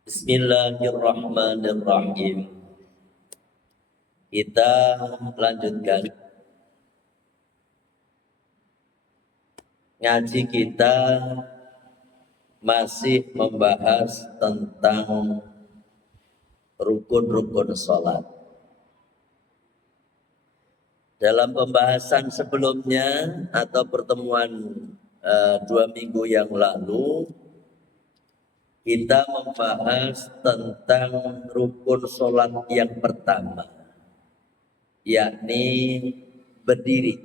Bismillahirrahmanirrahim. Kita lanjutkan ngaji kita, masih membahas tentang rukun-rukun sholat. Dalam pembahasan sebelumnya atau pertemuan 2 minggu yang lalu, kita membahas tentang rukun sholat yang pertama, yakni berdiri.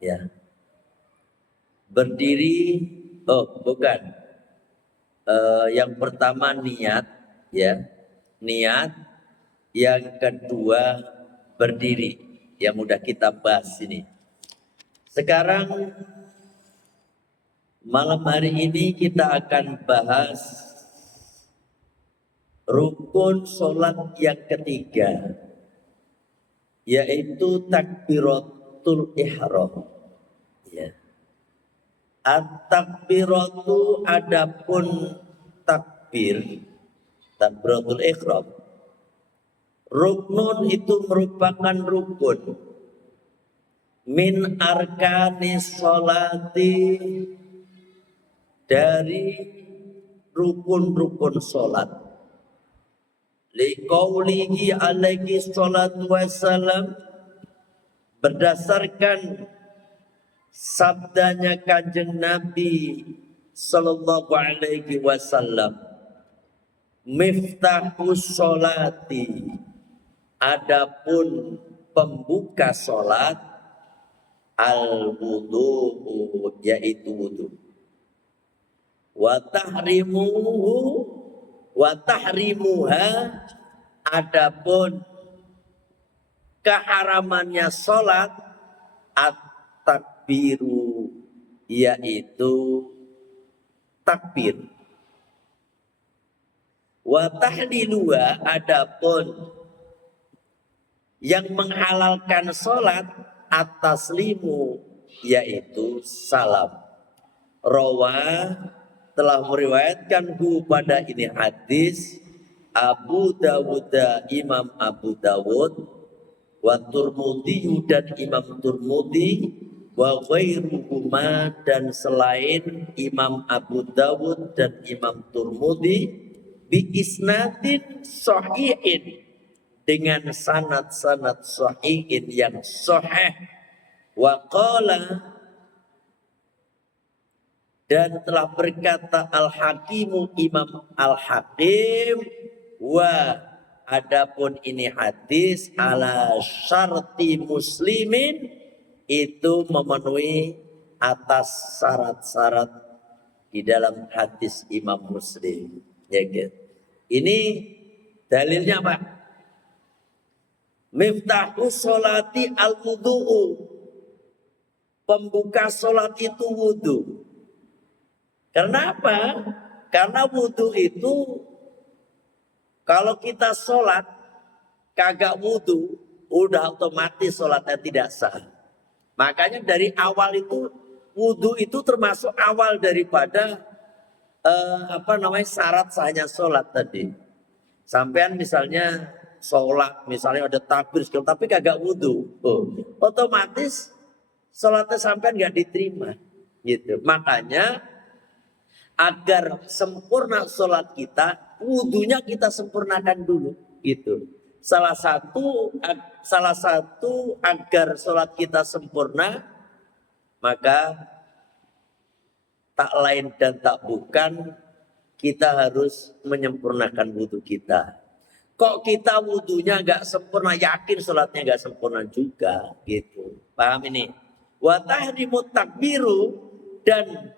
Ya, berdiri. Oh, bukan. Yang pertama niat, ya, niat. Yang kedua berdiri, yang udah kita bahas ini. Sekarang malam hari ini kita akan bahas rukun sholat yang ketiga, yaitu takbiratul ihram. Ya. At-takbiratu, adapun takbiratul ihram, ruknun itu merupakan rukun min arkanis sholati, dari rukun-rukun sholat. Liqaulihi alaihi salatu wassalam, berdasarkan sabdanya Kanjeng Nabi sallallahu alaihi wasallam, miftahus sholati, adapun pembuka sholat, al-wudu, yaitu wudu. Wa tahrimuha, adapun keharamannya sholat, at-takbiru, yaitu takbir. Wa tahliluha, adapun yang menghalalkan sholat, at-taslimu, yaitu salam. Rawa, telah meriwayatkan pada ini hadis Abu Dawud, Imam Abu Dawud, wa Turmudi, dan Imam Turmudi, wa ghairuhuma, dan selain Imam Abu Dawud dan Imam Turmudi, bi isnadin sahihin, dengan sanad-sanad sahihin yang sahih. Wa qala, dan telah berkata Al-Hakimu, Imam Al-Hakim, wa, adapun ini hadis ala syarti muslimin, itu memenuhi atas syarat-syarat di dalam hadis Imam Muslim. Ya, gitu. Ini dalilnya Pak. Miftahus sholati al-wudu'u, pembuka sholat itu wudu. Karena apa? Karena wudu itu, kalau kita sholat kagak wudu, udah otomatis sholatnya tidak sah. Makanya dari awal itu, wudu itu termasuk awal daripada syarat sahnya sholat tadi. Sampean misalnya sholat, misalnya ada takbir, tapi kagak wudu, otomatis sholatnya sampean nggak diterima. Gitu. Makanya agar sempurna sholat kita, wudunya kita sempurnakan dulu, gitu. Salah satu agar sholat kita sempurna, maka tak lain dan tak bukan, kita harus menyempurnakan wudu kita. Kok kita wudunya nggak sempurna, yakin sholatnya nggak sempurna juga, gitu. Paham ini? Wa tahrimut takbiru, dan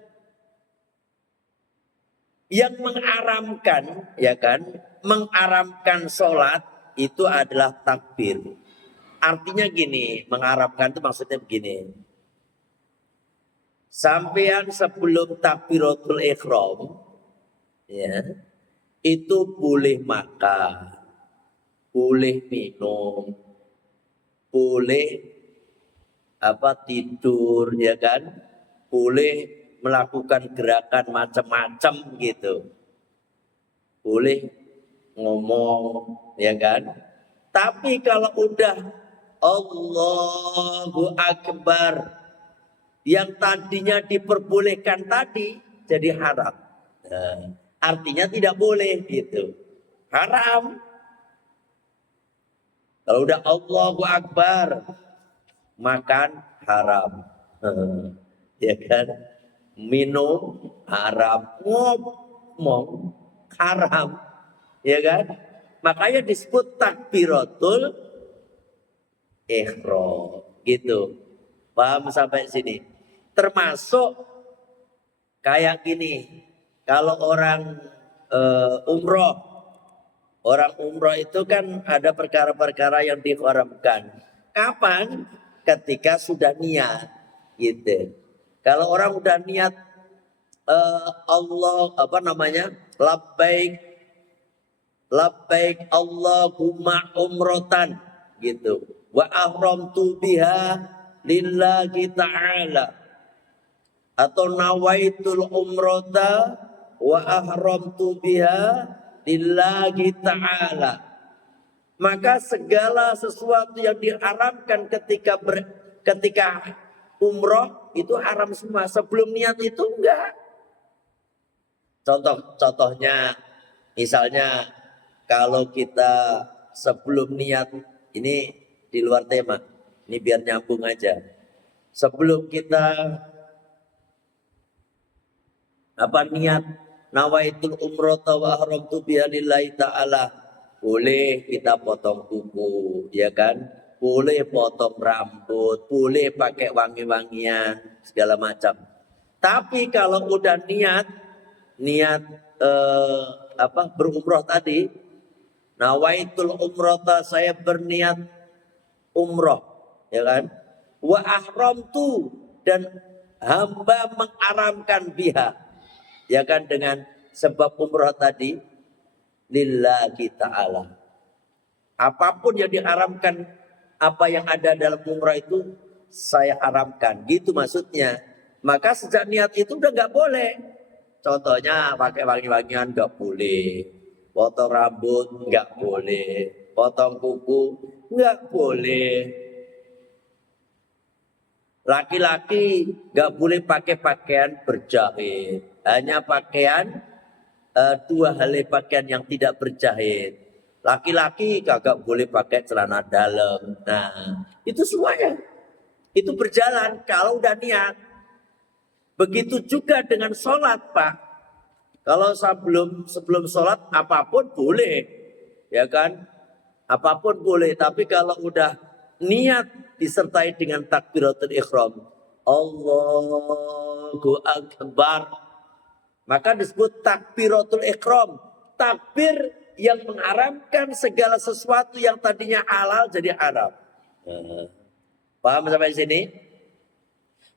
yang mengaramkan, ya kan, mengaramkan sholat itu adalah takbir. Artinya gini, mengaramkan itu maksudnya begini. Sampean sebelum takbiratul ihram, ya, itu boleh makan, boleh minum, boleh tidur, ya kan, boleh melakukan gerakan macam-macam gitu. boleh ngomong, ya kan? Tapi kalau udah Allahu Akbar, yang tadinya diperbolehkan tadi jadi haram. Nah, artinya tidak boleh gitu. Haram. Kalau udah Allahu Akbar, makan haram. Ya kan? Minum haram, ngomong haram. Ya kan? Makanya disebut takbiratul ihram gitu. Paham sampai sini? Termasuk kayak gini. Kalau orang umroh, orang umroh itu kan ada perkara-perkara yang diharamkan. Kapan? Ketika sudah niat, gitu. Kalau orang udah niat Allah apa namanya? Labbaik Allahumma umrotan gitu. Wa ahramtu biha lillahi ta'ala. Atau nawaitul umrota wa ahramtu biha lillahi ta'ala. Maka segala sesuatu yang diharamkan ketika umroh itu haram semua. Sebelum niat itu enggak. Contohnya misalnya kalau kita sebelum niat, ini di luar tema, ini biar nyambung aja. Sebelum kita niat nawaitul umrata wa ahramtu biha lillahi ta'ala, boleh kita potong kuku, ya kan? Boleh potong rambut, boleh pakai wangi-wangian segala macam. Tapi kalau udah niat berumroh tadi, nawaitul umrata, saya berniat umroh, ya kan? Wa ahramtu, dan hamba mengharamkan biha, ya kan, dengan sebab umroh tadi, lillahi ta'ala. Apapun yang diharamkan, apa yang ada dalam umroh itu saya haramkan, gitu maksudnya. Maka sejak niat itu udah nggak boleh. Contohnya pakai wangi-wangian nggak boleh, potong rambut nggak boleh, potong kuku nggak boleh. Laki-laki nggak boleh pakai pakaian berjahit, hanya pakaian dua helai pakaian yang tidak berjahit. Laki-laki kagak boleh pakai celana dalam. Nah, itu semuanya itu berjalan kalau udah niat. Begitu juga dengan sholat, Pak. Kalau sebelum sholat apapun boleh, ya kan? Apapun boleh. Tapi kalau udah niat disertai dengan takbiratul ihram, Allahu Akbar, maka disebut takbiratul ihram. Takbir yang mengharamkan segala sesuatu yang tadinya halal jadi haram. Paham sampai sini?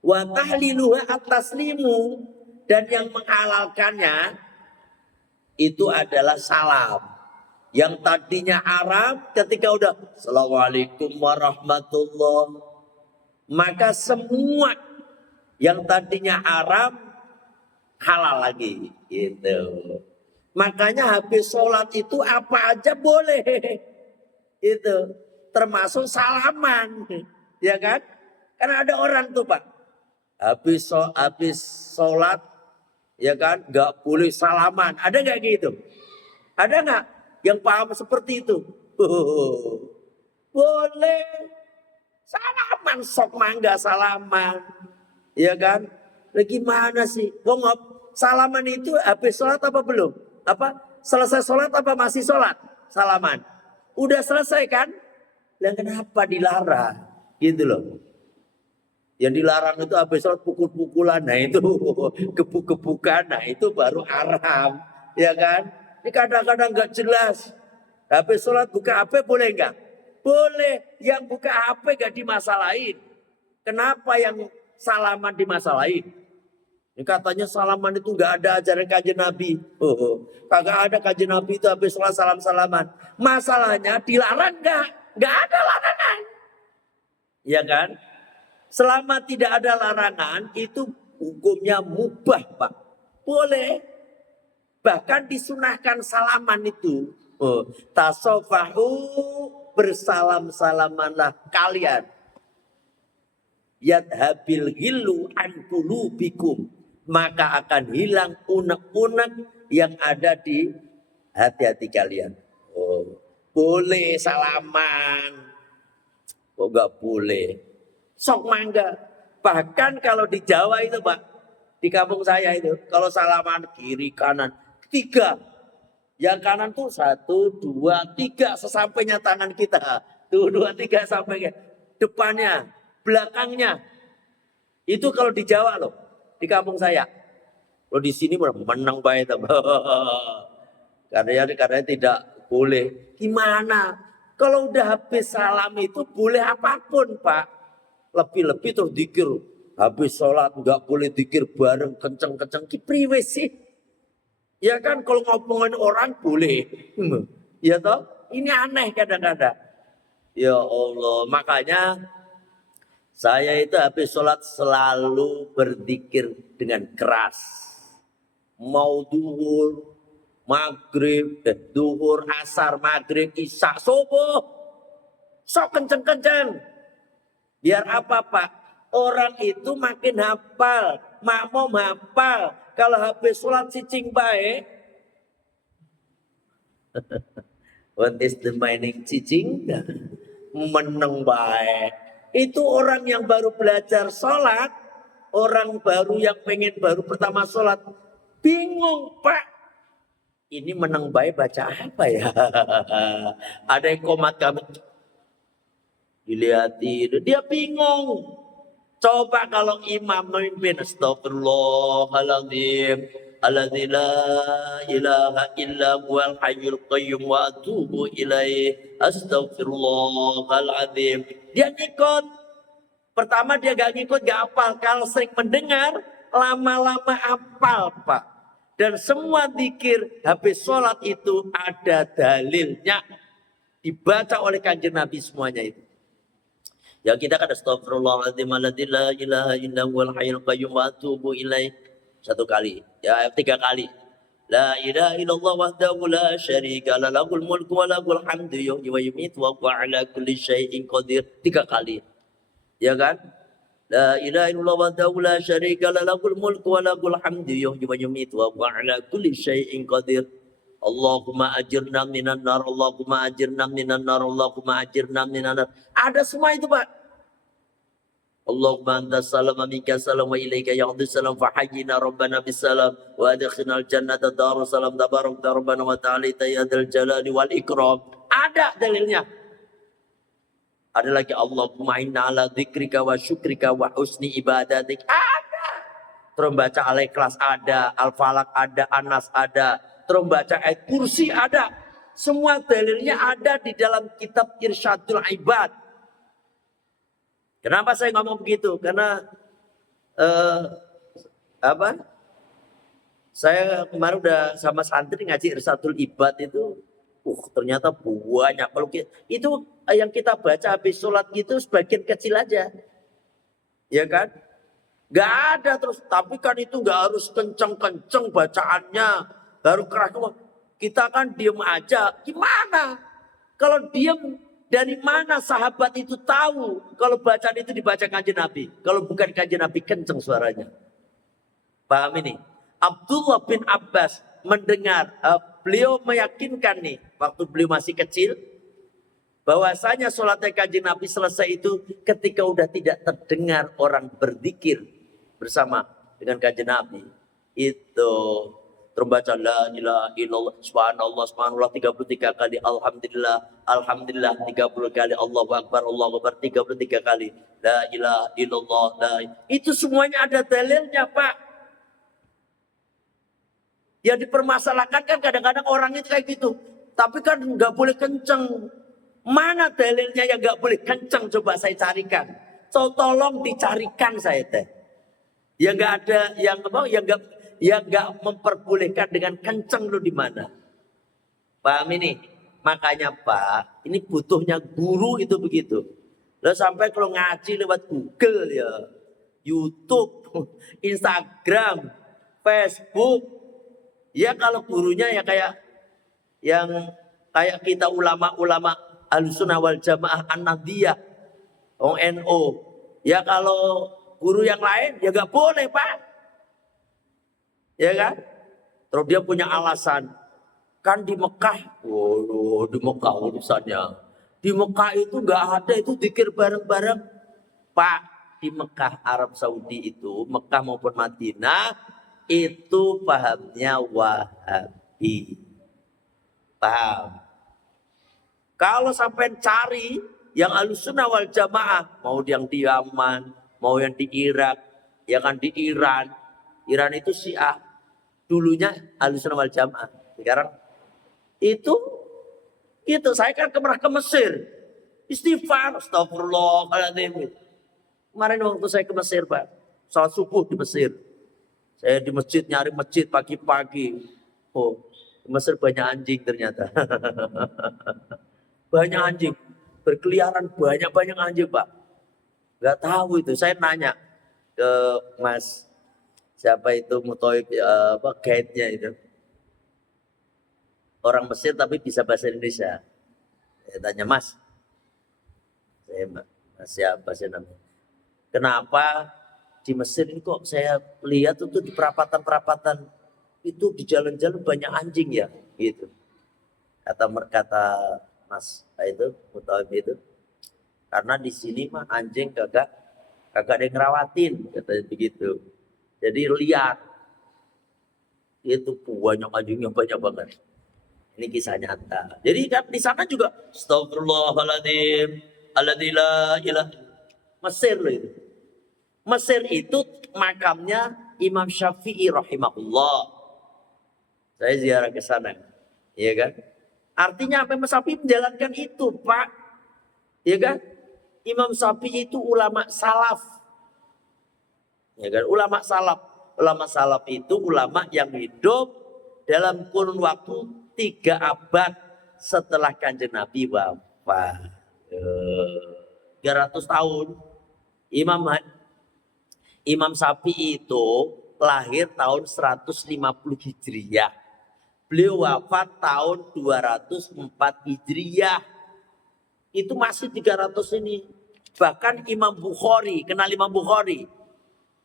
Wa tahliluha at-taslimu, dan yang menghalalkannya itu adalah salam. Yang tadinya haram, ketika udah Assalamualaikum warahmatullahi, maka semua yang tadinya haram halal lagi, gitu. Makanya habis sholat itu apa aja boleh, itu termasuk salaman, ya kan? Karena ada orang tuh, Pak, habis sholat, ya kan, nggak boleh salaman. Ada nggak gitu? Ada nggak yang paham seperti itu? Boleh salaman, sok mangga salaman, ya kan? Lagi mana sih? Salaman itu habis sholat apa belum? Apa selesai sholat apa masih sholat? Salaman. Udah selesai kan? Dan kenapa dilarang? Gitu loh. Yang dilarang itu habis sholat pukul-pukulan, nah itu gebuk-gebukan, nah itu baru haram, ya kan? Ini kadang-kadang nggak jelas. Habis sholat buka HP boleh nggak? Boleh. Yang buka HP nggak dimasalahin. Kenapa yang salaman dimasalahin? Ini katanya salaman itu nggak ada ajaran kajian Nabi. Kagak ada kajian Nabi itu habis sholat salam-salaman. Masalahnya dilarang nggak? Nggak ada larangan, ya kan? Selama tidak ada larangan, itu hukumnya mubah, Pak. Boleh. Bahkan disunahkan salaman itu. Oh, tasofahu, bersalam-salamanlah kalian. Yadhabil ghillu an qulubikum, maka akan hilang unek-unek yang ada di hati-hati kalian. Oh, boleh salaman. Kok nggak boleh? Sok mangga. Bahkan kalau di Jawa itu Pak, di kampung saya itu, kalau salaman kiri kanan 3, yang kanan tuh 1, 2, 3 sesampainya tangan kita. Tuh 2, 3 sampai depannya, belakangnya. Itu kalau di Jawa loh, di kampung saya. Kalau di sini menang baik karena tidak boleh. Gimana? Kalau udah habis salam itu boleh apapun Pak. Lebih-lebih terus dikir. Habis sholat nggak boleh dikir bareng kenceng-kenceng. Kipriwe sih. Ya kan kalau ngomongin orang boleh. Ya toh? Ini aneh kadang-kadang. Ya Allah. Makanya saya itu habis sholat selalu berzikir dengan keras. Mau duhur, maghrib, duhur, asar, maghrib, isya, subuh. Sok kenceng-kenceng. Biar apa Pak? Orang itu makin hafal, makmum hafal. Kalau habis sholat cicing baik. What is the meaning cicing? Meneng baik. Itu orang yang baru belajar sholat. Orang baru yang pengen baru pertama sholat. Bingung Pak. Ini meneng baik baca apa ya? Ada yang komat kami. Dilihatin, dia bingung. Coba kalau imam memimpin, astagfirullahaladzim, alladzi la ilaha illa huwal hayyul qayyum wa atubu ilaih, astagfirullahaladzim. Dia ngikut. Pertama dia gak ngikut, gak hafal. Kalau sering mendengar, lama-lama hafal Pak. Dan semua zikir habis sholat itu ada dalilnya. Dibaca oleh Kanjeng Nabi semuanya itu. Ya kita kan astagfirullahaladzim alladzi la ilaha illa huwal hayyul qayyum wa atubu ilaih 1 kali. Ya 3 kali. La ilaha illallah wahdahu la syarika lah lahul mulku wa lahul hamdu yuhyi wa yumiitu wa huwa ala kulli syai'in qadir 3 kali. Ya kan? La ilaha illallah wahdahu la syarika lah lahul mulku wa lahul hamdu yuhyi wa yumiitu wa huwa ala kulli syai'in qadir. Allahumma ajirna minan nar, Allahumma ajirna minan nar, Allahumma ajirna minan nar. Ada semua itu Pak. Allahumma anta salam wa minka salam wa ilaika ya'udhu salam fa hayyina rabbana bisalam wa adkhilna al-jannata darus salam tabarakta rabbana wa ta'ala ya dzal jalali wal ikram. Ada dalilnya. Ada lagi Allahumma inna ala dzikrika wa syukrika wa husni ibadatik. Ada. Terus baca Al-Ikhlas ada, Al-Falaq ada, Anas ada. Terus baca ayat kursi ada. Semua dalilnya ada di dalam kitab Irsyadul Ibad. Kenapa saya ngomong begitu? Karena saya kemarin udah sama santri ngaji Irsyadul Ibad itu, ternyata banyak. Kalau itu yang kita baca habis sholat gitu sebagian kecil aja, ya kan? Gak ada terus. Tapi kan itu gak harus kenceng-kenceng bacaannya. Baru keras, kita kan diem aja. Gimana? Kalau diem, dari mana sahabat itu tahu kalau bacaan itu dibaca Kanjeng Nabi? Kalau bukan Kanjeng Nabi kenceng suaranya. Paham ini? Abdullah bin Abbas mendengar, beliau meyakinkan nih, waktu beliau masih kecil, bahwasanya sholatnya Kanjeng Nabi selesai itu ketika udah tidak terdengar orang berzikir bersama dengan Kanjeng Nabi. Itu terbaca la ilaha illallah subhanallah subhanallah 33 kali, alhamdulillah alhamdulillah 30 kali, Allahu akbar 33 kali, la ilaha illallah itu semuanya ada dalilnya Pak. Yang dipermasalahkan kan kadang-kadang orang itu kayak gitu, tapi kan nggak boleh kenceng. Mana dalilnya yang nggak boleh kenceng? Coba saya carikan. Tolong dicarikan saya teh. Yang nggak ada, yang nggak memperbolehkan dengan kenceng lu di mana? Paham ini? Makanya Pak, ini butuhnya guru itu begitu. Lo sampai kalau ngaji lewat Google ya, YouTube, Instagram, Facebook, Ya kalau gurunya ya kayak yang kayak kita ulama-ulama Ahlussunnah wal Jamaah An-Nahdliyah, NO. Ya kalau guru yang lain ya gak boleh Pak. Ya kan? Terus dia punya alasan. Kan di Mekah, oh di Mekah urusannya. Di Mekah itu gak ada itu zikir bareng-bareng. Pak, di Mekah Arab Saudi itu, Mekah maupun Madinah, itu pahamnya Wahabi. Paham? Kalau sampai cari yang Ahlussunnah wal Jamaah, mau yang di Yaman, mau yang di Irak, ya kan di Iran. Iran itu Syiah. Dulunya Ahlussunnah wal Jamaah. Sekarang itu saya kan pernah ke Mesir. Istighfar, astagfirullahaladzim. Kemarin waktu saya ke Mesir, Pak. Salat subuh di Mesir. Saya di masjid nyari masjid pagi-pagi. Oh, di Mesir banyak anjing ternyata. Banyak anjing, berkeliaran banyak anjing Pak. Gak tahu itu, saya nanya ke Mas siapa itu Mutoib guide-nya itu. Orang Mesir tapi bisa bahasa Indonesia. Saya tanya Mas, siapa sih namanya? Kenapa di Mesir ini kok saya lihat itu di perapatan-perapatan itu di jalan-jalan banyak anjing ya, gitu. Kata Mas itu Mutaib itu, karena di sini mah anjing kagak ada yang ngerawatin, katanya begitu. Jadi liar. Itu banyak anjingnya banyak banget. Ini kisah nyata. Jadi kan di sana juga astagfirullahaladzim, aladzila Mesir loh itu. Mesir itu makamnya Imam Syafi'i rahimahullah. Saya ziarah ke sana. Iya kan? Artinya apa? Imam Syafi'i menjalankan itu, Pak. Ya kan? Imam Syafi'i itu ulama salaf. Ya kan? Ulama salaf. Ulama salaf itu ulama yang hidup dalam kurun waktu 3 abad setelah Kanjeng Nabi wafat. 300 tahun. Imam Syafi'i itu lahir tahun 150 Hijriah. Beliau wafat tahun 204 Hijriah. Itu masih 300 ini. Bahkan Imam Bukhari, kenal Imam Bukhari?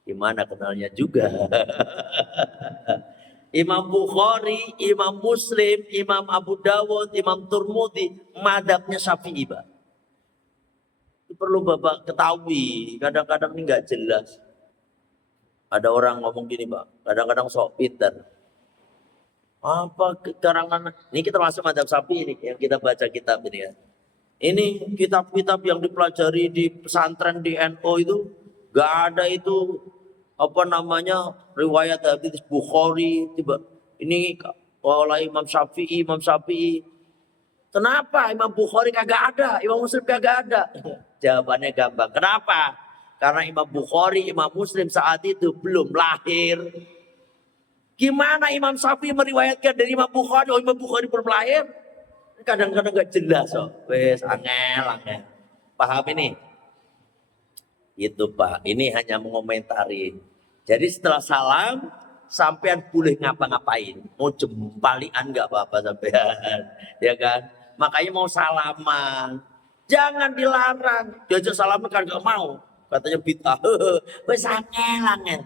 Gimana kenalnya juga? Imam Bukhari, Imam Muslim, Imam Abu Dawud, Imam Turmudi, madhabnya Syafi'i, Pak. Itu perlu Bapak ketahui. Kadang-kadang ini nggak jelas. Ada orang ngomong gini, Pak. Kadang-kadang sok pintar. Apa karangan? Ini kita masuk madhab Syafi'i ini yang kita baca kitab ini ya. Ini kitab-kitab yang dipelajari di pesantren di NU itu gak ada itu apa namanya riwayat hadis Bukhari tiba ini oleh Imam Syafi'i. Kenapa Imam Bukhari kagak ada, Imam Muslim kagak ada? Jawabannya gampang. Kenapa? Karena Imam Bukhari, Imam Muslim saat itu belum lahir. Gimana Imam Syafi'i meriwayatkan dari Imam Bukhari? Oh, Imam Bukhari belum lahir? Kadang-kadang gak jelas, oh. Wes angel. Paham ini? Itu Pak, ini hanya mengomentari. Jadi setelah salam, sampean boleh ngapa-ngapain. Mau jempalian gak apa-apa sampean. Ya kan? Makanya mau salaman. Jangan dilarang. Diajak salaman kan gak mau. Katanya bid'ah. Wes angel.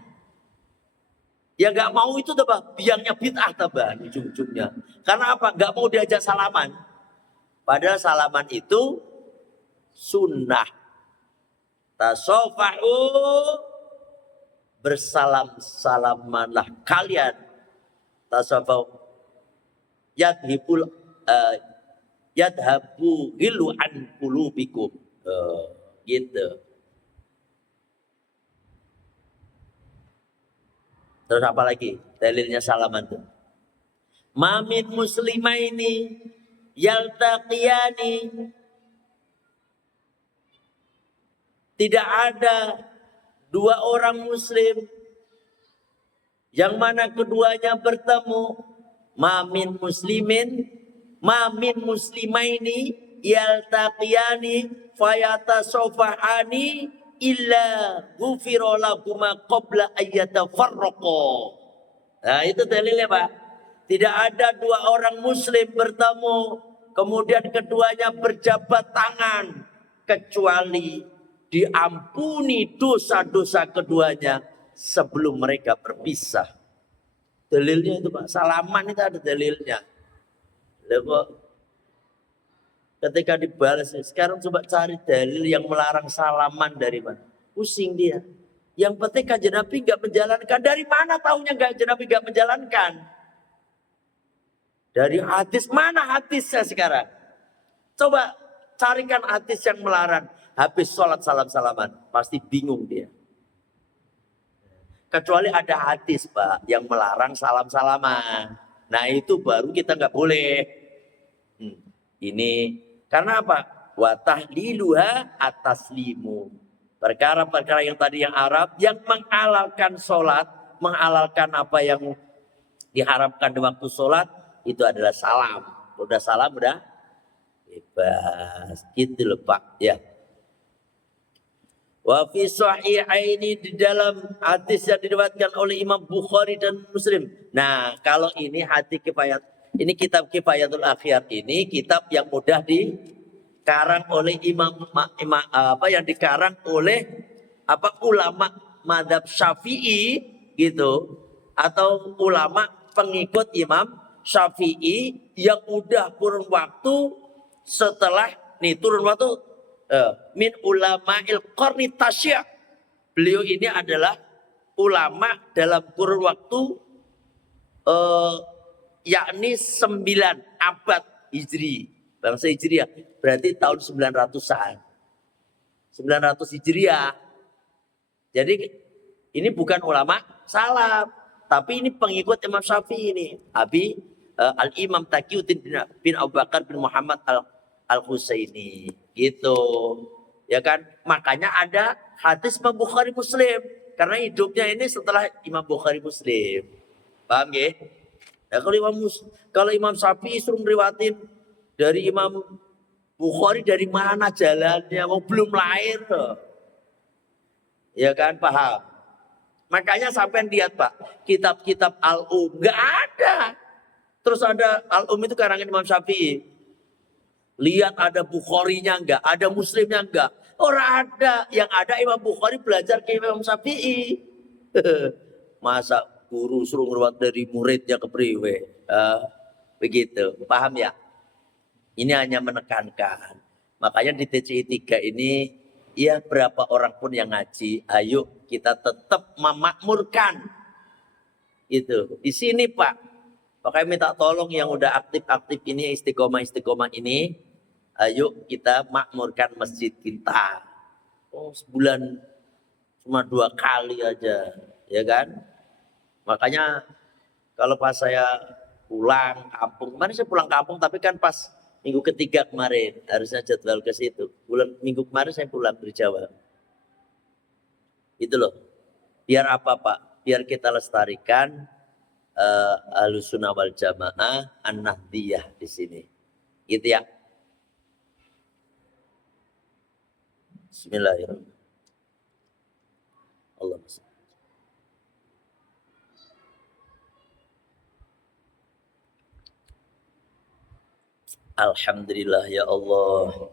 Ya gak mau itu apa? Biangnya bid'ah tambah ujung-ujungnya. Karena apa? Gak mau diajak salaman. Padahal salaman itu sunnah. Tasofa'u, bersalam-salamanlah kalian. Tasofa'u yadhabu hilu an qulubikum. Gitu. Terus apa lagi? Dalilnya salaman tuh. Mamin muslimaini yaltaqiyani. Tidak ada 2 orang muslim yang mana keduanya bertemu. Mamin muslimaini yaltaqiyani fayatasofahani illa ghufira lahuma qabla ayyatafarraqa. Nah itu dalilnya Pak. Tidak ada dua orang muslim bertemu kemudian keduanya berjabat tangan kecuali diampuni dosa-dosa keduanya sebelum mereka berpisah. Dalilnya itu Pak, salaman itu ada dalilnya. Lalu ketika dibalas, sekarang coba cari dalil yang melarang salaman dari mana? Pusing dia. Yang penting kanjeng Nabi nggak menjalankan. Dari mana tahunya kanjeng Nabi nggak menjalankan? Dari hadis mana hadisnya sekarang? Coba carikan hadis yang melarang. Habis sholat salam-salaman. Pasti bingung dia. Kecuali ada hadis Pak yang melarang salam-salaman. Nah itu baru kita nggak boleh. Ini karena apa? Wa tahliluha ataslimu. Perkara-perkara yang tadi yang Arab yang menghalalkan sholat, menghalalkan apa yang diharapkan di waktu sholat, itu adalah salam. Udah salam udah bebas. Gitu loh Pak ya. Wa fi sahihaini, di dalam hadis yang diriwayatkan oleh Imam Bukhari dan Muslim. Nah, kalau ini hadis kifayat, ini kitab Kifayatul Akhyar, ini kitab yang mudah dikarang oleh yang dikarang oleh ulama mazhab Syafi'i gitu, atau ulama pengikut Imam Syafi'i yang udah kurun waktu setelah turun waktu min ulama'il qarni tasya'. Beliau ini adalah ulama dalam kurun waktu yakni 9 abad Hijri. Bangsa Hijriah berarti tahun 900-an. 900 Hijriah. Jadi ini bukan ulama salaf, tapi ini pengikut Imam Syafi'i ini. Al-Imam Taqiyuddin bin Abu Bakar bin Muhammad Al-Husaini gitu. Ya kan? Makanya ada hadis Imam Bukhari Muslim karena hidupnya ini setelah Imam Bukhari Muslim. Paham ya? Nah, kalau Imam Syafi'i suruh riwayatin dari Imam Bukhari dari mana jalannya? Mau belum lahir loh. Ya kan? Paham? Makanya sampai lihat Pak, kitab-kitab Al-Um enggak ada. Terus ada Al-Um itu karangan Imam Syafi'i. Lihat ada Bukharinya enggak, ada Muslimnya enggak. Orang ada, yang ada Imam Bukhari belajar ke Imam Syafi'i. Masa guru suruh ngeruat dari muridnya ke priwe. Begitu, paham ya? Ini hanya menekankan. Makanya di TCI 3 ini, ya berapa orang pun yang ngaji, ayo kita tetap memakmurkan. Itu di sini Pak. Makanya minta tolong yang udah aktif-aktif ini, istiqomah ini, ayo kita makmurkan masjid kita. Oh, sebulan cuma 2 kali aja, ya kan? Makanya kalau pas saya pulang kampung, kemarin saya pulang kampung, tapi kan pas minggu ketiga kemarin, harusnya jadwal ke situ. Minggu kemarin saya pulang dari Jawa. Itu loh. Biar apa Pak? Biar kita lestarikan Ahlussunnah wal Jamaah An-Nahdiyah di sini. Gitu ya. Bismillahirrahmanirrahim. Allahumma. Alhamdulillah ya Allah.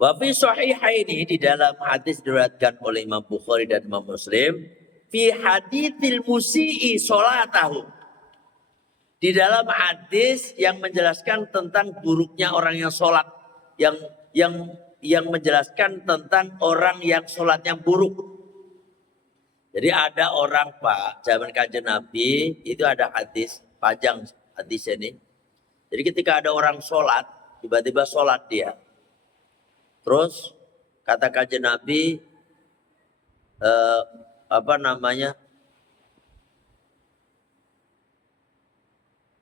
Wa fi sahihaini, di dalam hadis diriwayatkan oleh Imam Bukhari dan Imam Muslim, fi haditsil musii salatahu. Di dalam hadis yang menjelaskan tentang buruknya orang yang sholat, yang menjelaskan tentang orang yang sholatnya buruk. Jadi ada orang Pak, zaman Kanjeng Nabi itu ada hadis panjang hadis ini. Jadi ketika ada orang sholat, tiba-tiba sholat dia. Terus kata Kanjeng Nabi,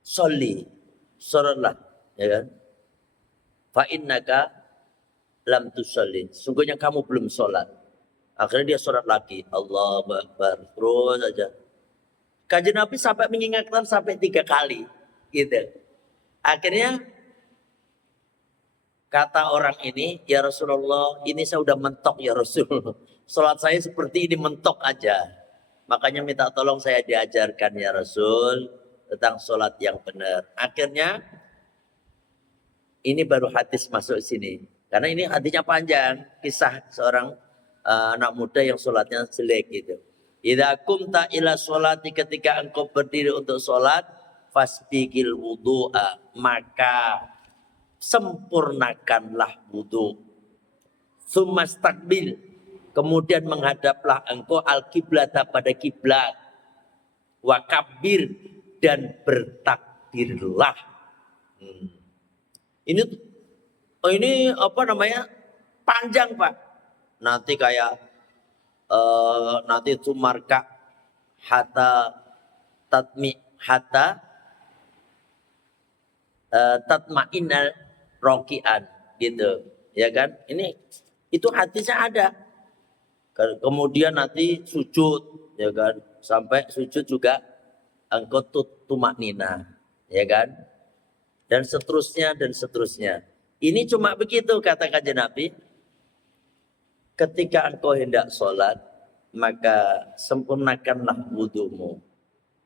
sholli, sholatlah, ya kan? Fa innaka lam tusalli, sungguhnya kamu belum sholat. Akhirnya dia sholat lagi, Allahu Akbar, terus aja. Kanjeng Nabi sampai mengingatkan sampai 3 kali, gitu. Akhirnya kata orang ini, ya Rasulullah, ini saya udah mentok ya Rasul. Sholat saya seperti ini mentok aja. Makanya minta tolong saya diajarkan ya Rasul. tentang sholat yang benar. Akhirnya ini baru hadis masuk sini. Karena ini hadisnya panjang, kisah seorang anak muda yang sholatnya jelek gitu. Idza kumta ila sholati, ketika engkau berdiri untuk sholat, fasbigil wudu'a, maka sempurnakanlah wudu. Tsummastakbil, kemudian menghadaplah engkau al-kiblata pada kiblat. Wa kabbir, dan bertakbirlah. Ini apa namanya? Panjang, Pak. Nanti kayak nanti sumarka hatta tatmi hatta tatmainal rokian gitu, ya kan? Ini itu hadisnya ada. Kemudian nanti sujud, ya kan? Sampai sujud juga engkau tumak nina, ya kan? Dan seterusnya dan seterusnya. Ini cuma begitu kata kanjeng Nabi. Ketika engkau hendak sholat, maka sempurnakanlah wudumu.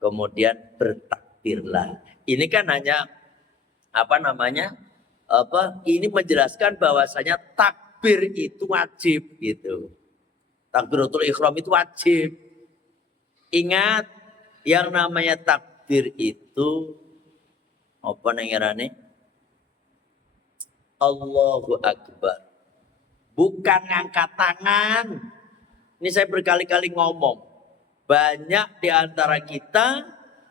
Kemudian bertakbirlah. Ini kan hanya ini menjelaskan bahwasanya takbir itu wajib gitu. Takbiratul ihram itu wajib. Ingat, yang namanya takbir itu apa nengerane? Allahu Akbar. Bukan ngangkat tangan. Ini saya berkali-kali ngomong. Banyak di antara kita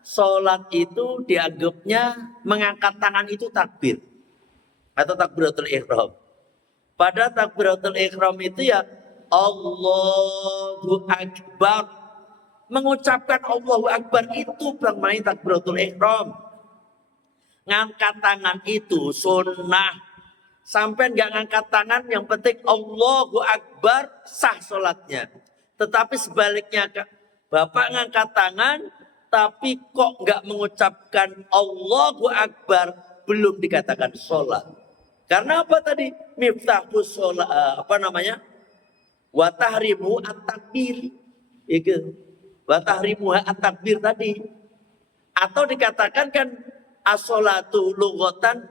sholat itu dianggapnya mengangkat tangan itu takbir. Atau takbiratul ihram. Pada takbiratul ihram itu ya Allahu Akbar. Mengucapkan Allahu Akbar itu namanya takbiratul ihram. Ngangkat tangan itu sunnah. Sampai nggak ngangkat tangan, yang penting Allahu Akbar, sah sholatnya. Tetapi sebaliknya, Bapak ngangkat tangan, tapi kok nggak mengucapkan Allahu Akbar, belum dikatakan sholat. Karena apa tadi? Miftahus sholat, Watahrimu at-takbir. Watahrimu at-takbir tadi. Atau dikatakan kan as-sholatu lughatan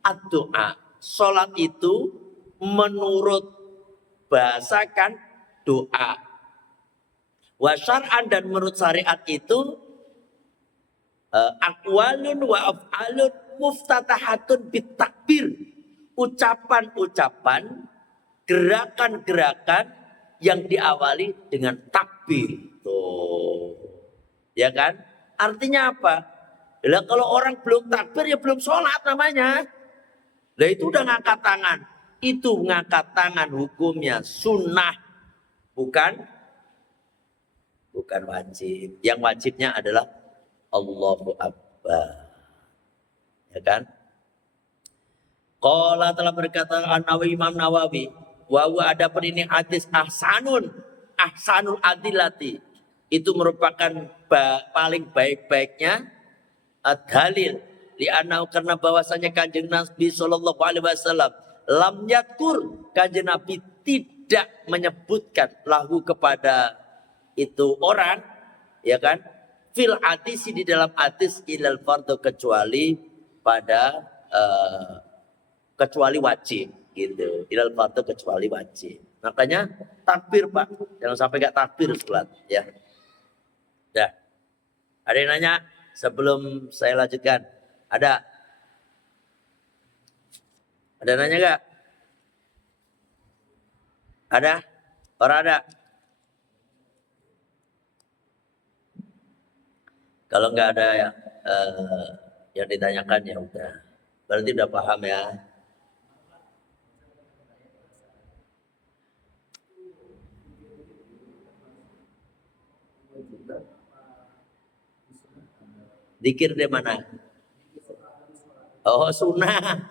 ad-du'a. Sholat itu menurut bahasa kan doa. Wa syar'an, dan menurut syariat itu aqwalun wa af'alun muftatahatun bitakbir. Ucapan-ucapan, gerakan-gerakan yang diawali dengan takbir. Tuh. Ya kan? Artinya apa? Lah kalau orang belum takbir ya belum sholat namanya. Lah itu udah ngangkat tangan. Itu ngangkat tangan hukumnya sunnah. Bukan wajib. Yang wajibnya adalah Allahu Akbar. Ya kan? Qala telah berkata An-Nawawi, Imam Nawawi. Wa ada ini hadis ahsanul adilati. Itu merupakan paling baik-baiknya dalil. Karena bahwasanya kanjeng Nabi Shallallahu Alaihi Wasallam lam yakur, kanjeng Nabi tidak menyebutkan lahu kepada itu orang, ya kan? Fil hadis, di dalam hadis ilal fardu, kecuali pada kecuali wajib gitu. Ilal fardu kecuali wajib. Makanya takbir, Pak, jangan sampai gak takbir sholat, ya. Dah. Ada yang nanya sebelum saya lanjutkan? Ada nanya gak? Ada? Orang ada? Kalau nggak ada yang ditanyakan ya udah. Berarti udah paham ya. Dikir di mana? Oh, sunnah.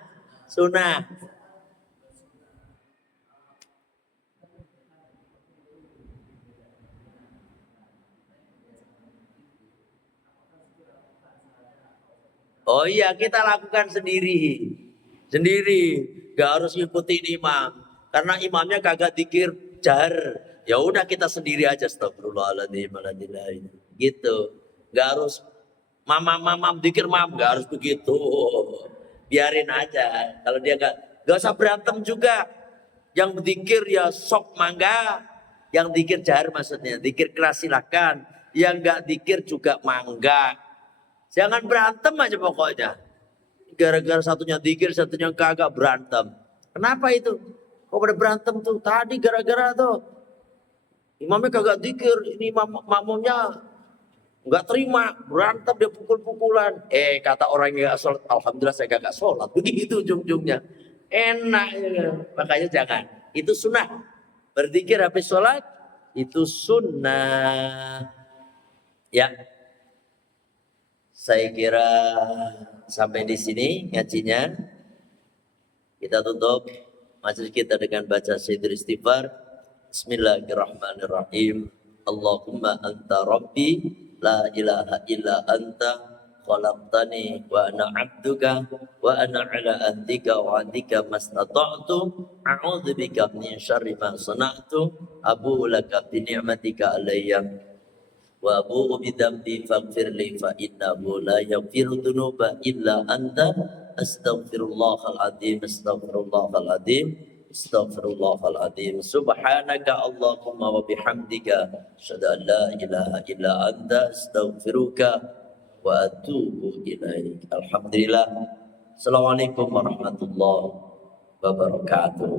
Oh iya, kita lakukan sendiri. Gak harus ngikutin imam. Karena imamnya kagak dikir jar. Ya udah kita sendiri aja, astagfirullahaladzim. Gitu. Gak harus Mama dikir nggak harus begitu. Biarin aja. Kalau dia nggak usah berantem juga. Yang dikir ya sok mangga, yang dikir jahar maksudnya, dikir keras silakan. Yang nggak dikir juga mangga. Jangan berantem aja pokoknya. Gara-gara satunya dikir, satunya kagak berantem. Kenapa itu? Kok pada berantem tuh? Tadi gara-gara tuh imamnya kagak dikir, ini makmumnya nggak terima, berantem dia pukul-pukulan. Kata orang yang nggak sholat, alhamdulillah saya gak sholat. Begitu ujung-ujungnya. Enak ya. Makanya jangan. Itu sunnah. Berzikir habis sholat itu sunnah. Ya, saya kira sampai di sini ngajinya. Kita tutup majelis kita dengan baca Sayyidul Istighfar. Bismillahirrahmanirrahim. Allahumma anta rabbi la ilaha illa anta khalaqtani wa ana 'abduka wa ana 'ala ahdika wa 'adika mastata'tu a'udzu bika min syarri ma sana'tu abu'u laka bi ni'matika alayya wa abu'u bi dhanbi faghfir li fa innahu la yaghfiru dzunuba illa anta astaghfirullahal adzim astaghfirullahal adzim astaghfirullahaladzim. Subhanaka Allahumma wa bihamdika asyhadu an la ilaha illa anta astaghfiruka wa atubu ilaik. Alhamdulillah. Assalamualaikum warahmatullahi wabarakatuh.